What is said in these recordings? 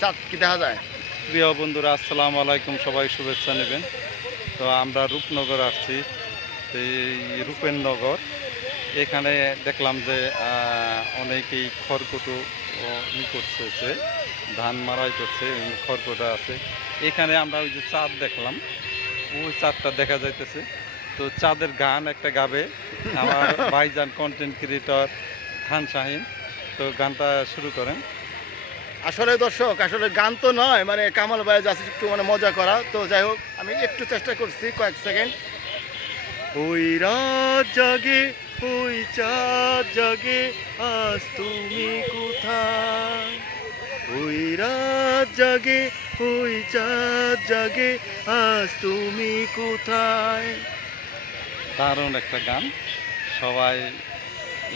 চাঁদ কি দেখা যায়? প্রিয় বন্ধুরা, আসসালামু আলাইকুম। সবাই শুভেচ্ছা নেবেন। তো আমরা রূপনগর আসছি। তো এই রূপেননগর এখানে দেখলাম যে অনেকেই খড়কুটো করতেছে, ধান মাড়াই করছে, খড়কুটো আছে। এখানে আমরা ওই যে চাঁদ দেখলাম, ওই চাঁদটা দেখা যাইতেছে। তো চাঁদের গান একটা গাবে আমার ভাইজান কন্টেন্ট ক্রিয়েটর খান শাহিন। তো গানটা শুরু করেন। আসলে দর্শক, আসলে গান তো নয়, মানে কামাল ভাই যাচ্ছে একটু মানে মজা করা। তো যাই হোক, আমি একটু চেষ্টা করছি কয়েক সেকেন্ড। ওই রাত জাগে, ওই চাঁদ জাগে, আজ তুমি কোথায়? ওই রাত জাগে, ওই চাঁদ জাগে, আজ তুমি কোথায়? দারুণ একটা গান। সবাই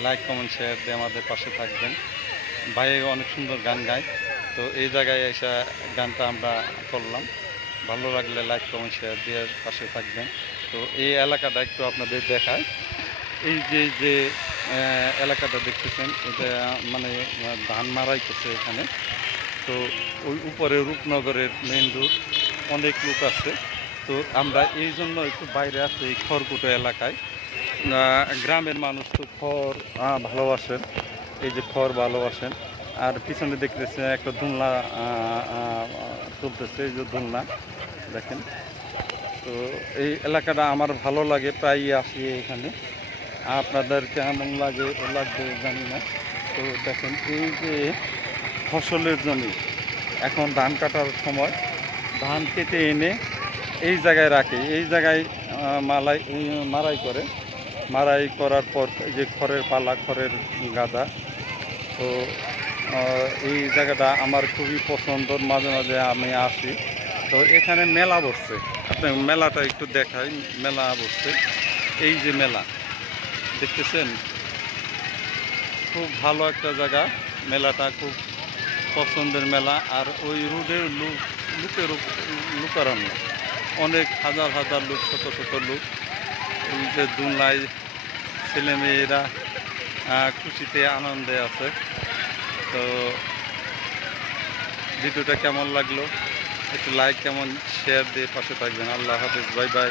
লাইক কমেন্ট শেয়ার দিয়ে আমাদের পাশে থাকবেন। ভাই অনেক সুন্দর গান গায়। তো এই জায়গায় এসে গানটা আমরা করলাম। ভালো লাগলে লাইক কমেন্ট শেয়ার দিয়ে পাশে থাকবেন। তো এই এলাকাটা একটু আপনাদের দেখায়। এই যে এলাকাটা দেখতেছেন, এটা মানে ধান মারাই করছে এখানে। তো ওই উপরে রূপনগরের মেইন রোড, অনেক লোক আছে। তো আমরা এই জন্য একটু বাইরে আছি, এই খড়কুটো এলাকায়। গ্রামের মানুষ তো খড় ভালোবাসেন, এই যে খড় ভালোবাসেন। আর পিছনে দেখতেছে একটা দোলনা চলতেছে, এই যে দোলনা দেখেন। তো এই এলাকাটা আমার ভালো লাগে, প্রায়ই আসি এখানে। আপনাদের কেমন লাগবে জানি না। তো দেখেন, এই যে ফসলের জমি, এখন ধান কাটার সময়, ধান কেটে এনে এই জায়গায় রাখে, এই জায়গায় মারাই করে। মারাই করার পর এই যে খড়ের পালা, খড়ের গাদা। তো এই জায়গাটা আমার খুবই পছন্দ, মাঝে মাঝে আমি আসি। তো এখানে মেলা বসছে, আপনি মেলাটা একটু দেখাই। মেলা বসছে, এই যে মেলা দেখতেছেন, খুব ভালো একটা জায়গা। মেলাটা খুব পছন্দের মেলা। আর ওই রোডের লুকারণ্য, অনেক হাজার হাজার লোক, শত শত লোক। ওই যে দুলনায় ছেলেমেয়েরা খুশিতে আনন্দে আছে। তো ভিডিওটা কেমন লাগলো একটু লাইক কেমন শেয়ার দিয়ে পাশে থাকবেন। আল্লাহ হাফেজ, বাই বাই।